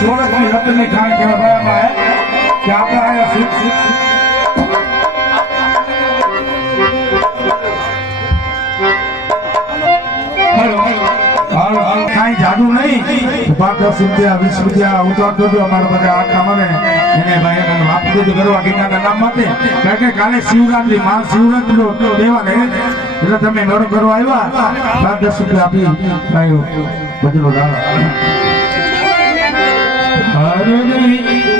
छोड़ो कोई रब नहीं खान के बड़ा है क्या का है सुख सुख કઈ જાદુ નહીં. પાંચ દસ રૂપિયા વીસ રૂપિયા ઉતાર દેજો અમારા બધા આખા મને એને ભાઈ વાપરી દેજો કરવા ગીતાના નામ માટે. કારણ કે કાલે શિવરાત્રી મહા શિવરાત્રી નો દેવા ને એટલે તમે નોરો કરવા આવ્યા. પાંચ દસ રૂપિયા આપી ભાઈઓ બધું દાડા હરે